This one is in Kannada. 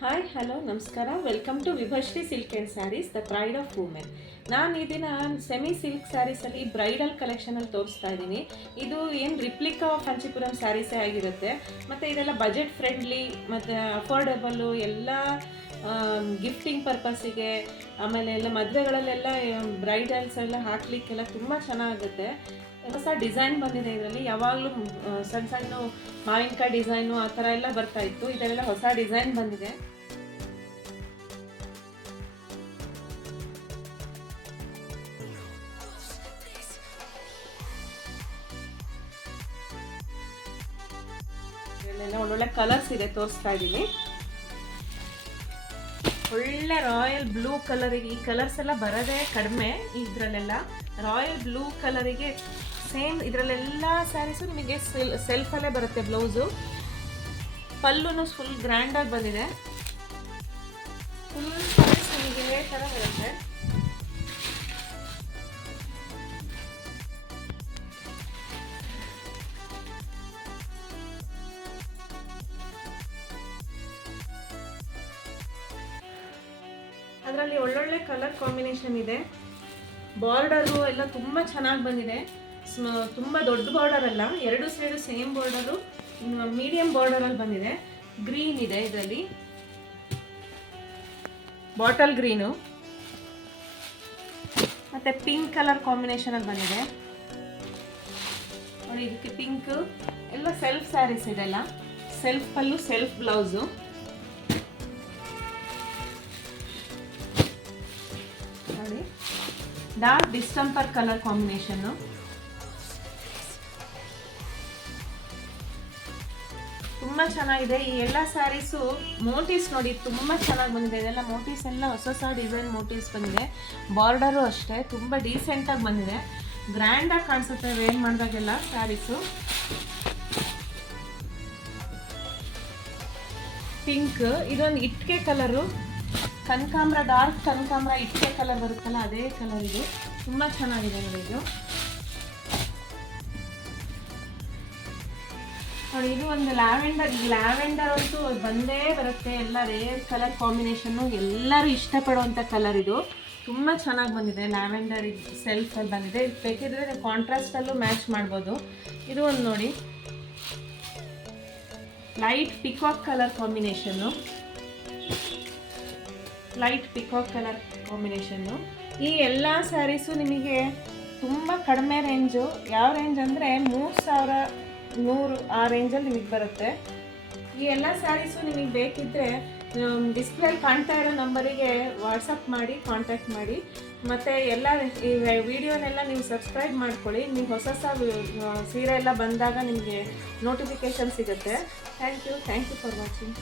ಹಾಯ್ ಹಲೋ ನಮಸ್ಕಾರ. Welcome to Vibhashree silk and saris, the pride of women. ನಾನು ಈ ದಿನ ಸೆಮಿ ಸಿಲ್ಕ್ ಸ್ಯಾರೀಸಲ್ಲಿ ಬ್ರೈಡಲ್ ಕಲೆಕ್ಷನಲ್ಲಿ ತೋರಿಸ್ತಾ ಇದ್ದೀನಿ. ಇದು ಏನು ರಿಪ್ಲಿಕಾ ಆಫ್ ಕಾಂಚೀಪುರಂ ಸ್ಯಾರೀಸೇ ಆಗಿರುತ್ತೆ. ಮತ್ತು ಇದೆಲ್ಲ ಬಜೆಟ್ ಫ್ರೆಂಡ್ಲಿ ಮತ್ತು ಅಫೋರ್ಡೆಬಲ್ಲು, ಎಲ್ಲ ಗಿಫ್ಟಿಂಗ್ ಪರ್ಪಸ್ಸಿಗೆ, ಆಮೇಲೆ ಎಲ್ಲ ಮದುವೆಗಳಲ್ಲೆಲ್ಲ ಬ್ರೈಡಲ್ಸ್ ಎಲ್ಲ ಹಾಕಲಿಕ್ಕೆಲ್ಲ ತುಂಬ ಚೆನ್ನಾಗುತ್ತೆ. ಹೊಸ ಡಿಸೈನ್ ಬಂದಿದೆ ಇದರಲ್ಲಿ. ಯಾವಾಗಲೂ ಸಣ್ಣ ಸಣ್ಣ ಮಾವಿನಕಾಯಿ ಡಿಸೈನು ಆ ಥರ ಎಲ್ಲ ಬರ್ತಾ ಇತ್ತು. ಇದೆಲ್ಲ ಹೊಸ ಡಿಸೈನ್ ಬಂದಿದೆ. ಇದರಲ್ಲೆಲ್ಲ ಒಳ್ಳೊಳ್ಳೆ ಕಲರ್ಸ್ ಇದೆ, ತೋರಿಸ್ತಾ ಇದ್ದೀನಿ. ಒಳ್ಳೆ ರಾಯಲ್ ಬ್ಲೂ ಕಲರಿಗೆ, ಈ ಕಲರ್ಸ್ ಎಲ್ಲ ಬರೋದೇ ಕಡಿಮೆ. ಇದರಲ್ಲೆಲ್ಲ ರಾಯಲ್ ಬ್ಲೂ ಕಲರಿಗೆ ಸೇಮ್ ಇದರಲ್ಲೆಲ್ಲ ಸ್ಯಾರೀಸು ನಿಮಗೆ ಸೆಲ್ಫಲ್ಲೇ ಬರುತ್ತೆ. ಬ್ಲೌಸು ಪಲ್ಲುನು ಫುಲ್ ಗ್ರ್ಯಾಂಡಾಗಿ ಬಂದಿದೆ. ಫುಲ್ ಸ್ಯಾರೀಸ್ ನಿಮಗೆ ಇದೇ ಥರ ಬರುತ್ತೆ. ಅದರಲ್ಲಿ ಒಳ್ಳೊಳ್ಳೆ ಕಲರ್ ಕಾಂಬಿನೇಷನ್ ಇದೆ. ಬಾರ್ಡರು ಎಲ್ಲ ತುಂಬ ಚೆನ್ನಾಗಿ ಬಂದಿದೆ. ತುಂಬ ದೊಡ್ಡ ಬಾರ್ಡರ್ ಅಲ್ಲ, ಎರಡು ಸೈಡು ಸೇಮ್ ಬಾರ್ಡರು, ಮೀಡಿಯಂ ಬಾರ್ಡರಲ್ಲಿ ಬಂದಿದೆ. ಗ್ರೀನ್ ಇದೆ ಇದರಲ್ಲಿ, ಬಾಟಲ್ ಗ್ರೀನು ಮತ್ತು ಪಿಂಕ್ ಕಲರ್ ಕಾಂಬಿನೇಷನಲ್ಲಿ ಬಂದಿದೆ ನೋಡಿ. ಇದಕ್ಕೆ ಪಿಂಕ್ ಎಲ್ಲ ಸೆಲ್ಫ್ ಸ್ಯಾರೀಸ್ ಇದೆಲ್ಲ. ಸೆಲ್ಫ್ ಪಲ್ಲು, ಸೆಲ್ಫ್ ಬ್ಲೌಸು. ನೋಡಿ, ಡಾರ್ಕ್ ಡಿಸ್ಟಂಪರ್ ಕಲರ್ ಕಾಂಬಿನೇಷನ್ನು. ತುಂಬ ಚೆನ್ನಾಗಿದೆ. ಈ ಎಲ್ಲ ಸ್ಯಾರೀಸು ಮೋಟಿವ್ಸ್ ನೋಡಿ ತುಂಬ ಚೆನ್ನಾಗಿ ಬಂದಿದೆ. ಇದೆಲ್ಲ ಮೋಟಿವ್ಸ್ ಎಲ್ಲ ಹೊಸ ಹೊಸ ಡಿಸೈನ್ ಮೋಟಿವ್ಸ್ ಬಂದಿದೆ. ಬಾರ್ಡರು ಅಷ್ಟೇ ತುಂಬ ಡೀಸೆಂಟಾಗಿ ಬಂದಿದೆ. ಗ್ರ್ಯಾಂಡಾಗಿ ಕಾಣಿಸುತ್ತೆ ವೇರ್ ಮಾಡಿದಾಗೆಲ್ಲ ಸ್ಯಾರೀಸು. ಪಿಂಕ್, ಇದೊಂದು ಇಟ್ಟಿಗೆ ಕಲರು, ಕನಕಾಂಬ್ರ, ಡಾರ್ಕ್ ಕನಕಾಂಬ್ರ ಇಟ್ಟಿಗೆ ಕಲರ್ ಬರುತ್ತಲ್ಲ ಅದೇ ಕಲರ್ ಇದು. ತುಂಬ ಚೆನ್ನಾಗಿದೆ ನೋಡಿ ಇದು. ನೋಡಿ, ಇದು ಒಂದು ಲ್ಯಾವೆಂಡರ್ ಅಂತೂ ಬಂದೇ ಬರುತ್ತೆ. ಎಲ್ಲ ರೇರ್ ಕಲರ್ ಕಾಂಬಿನೇಷನ್ನು, ಎಲ್ಲರೂ ಇಷ್ಟಪಡುವಂಥ ಕಲರ್ ಇದು. ತುಂಬ ಚೆನ್ನಾಗಿ ಬಂದಿದೆ. ಲ್ಯಾವೆಂಡರ್ ಸೆಲ್ಫಲ್ಲಿ ಬಂದಿದೆ. ಇದು ಬೇಕಿದ್ರೆ ಕಾಂಟ್ರಾಸ್ಟಲ್ಲೂ ಮ್ಯಾಚ್ ಮಾಡ್ಬೋದು. ಇದು ಒಂದು ನೋಡಿ, ಲೈಟ್ ಪಿಕಾಕ್ ಕಲರ್ ಕಾಂಬಿನೇಷನ್ನು. ಈ ಎಲ್ಲ ಸ್ಯಾರೀಸು ನಿಮಗೆ ತುಂಬ ಕಡಿಮೆ ರೇಂಜು. ಯಾವ ರೇಂಜ್ ಅಂದರೆ 3100 ಆ ರೇಂಜಲ್ಲಿ ನಿಮಗೆ ಬರುತ್ತೆ. ಈ ಎಲ್ಲ ಸ್ಯಾರೀಸು ನಿಮಗೆ ಬೇಕಿದ್ದರೆ ಡಿಸ್ಪ್ಲೇಲಿ ಕಾಣ್ತಾ ಇರೋ ನಂಬರಿಗೆ ವಾಟ್ಸಪ್ ಮಾಡಿ ಕಾಂಟ್ಯಾಕ್ಟ್ ಮಾಡಿ. ಮತ್ತು ಎಲ್ಲ ಈ ವಿಡಿಯೋನೆಲ್ಲ ನೀವು ಸಬ್ಸ್ಕ್ರೈಬ್ ಮಾಡ್ಕೊಳ್ಳಿ. ನೀವು ಹೊಸ ಸೀರೆ ಎಲ್ಲ ಬಂದಾಗ ನಿಮಗೆ ನೋಟಿಫಿಕೇಷನ್ ಸಿಗುತ್ತೆ. Thank you for watching.